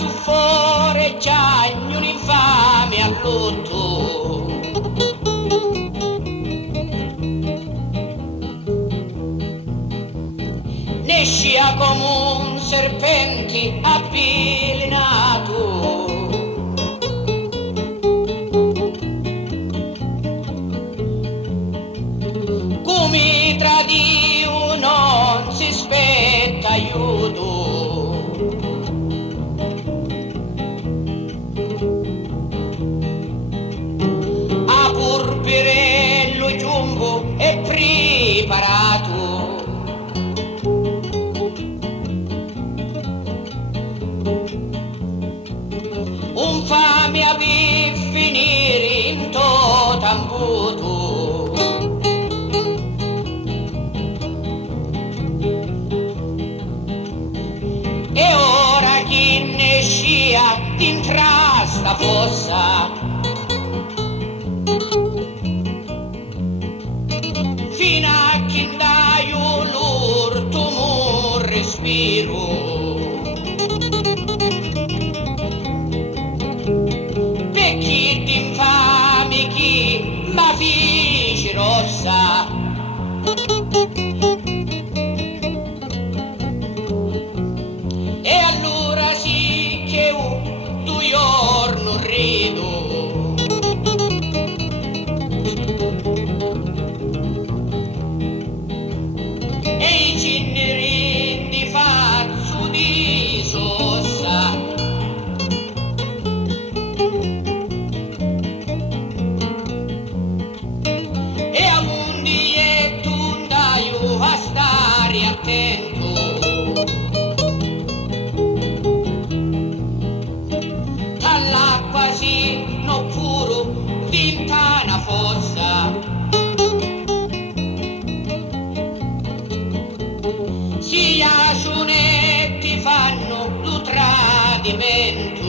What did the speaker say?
su fuori già un'infame a lutto. Ne scia come un serpente avvelenato. Come tradio non si aspetta aiuto. A purpurello giumbo è preparato. Un fame a finire in toto ambuto. E ora chi ne scia dintra sta fossa, fino a chi dai l'ultimo respiro. Per chi t'infami chi ma fici rossa. E allora sì che un tu giorno rido. E i cinnerini faccio di sossa. E a un dietto andaio a stare attento. All'acqua sì, no puro, vinta una fossa. Si asciunetti fanno lo tradimento.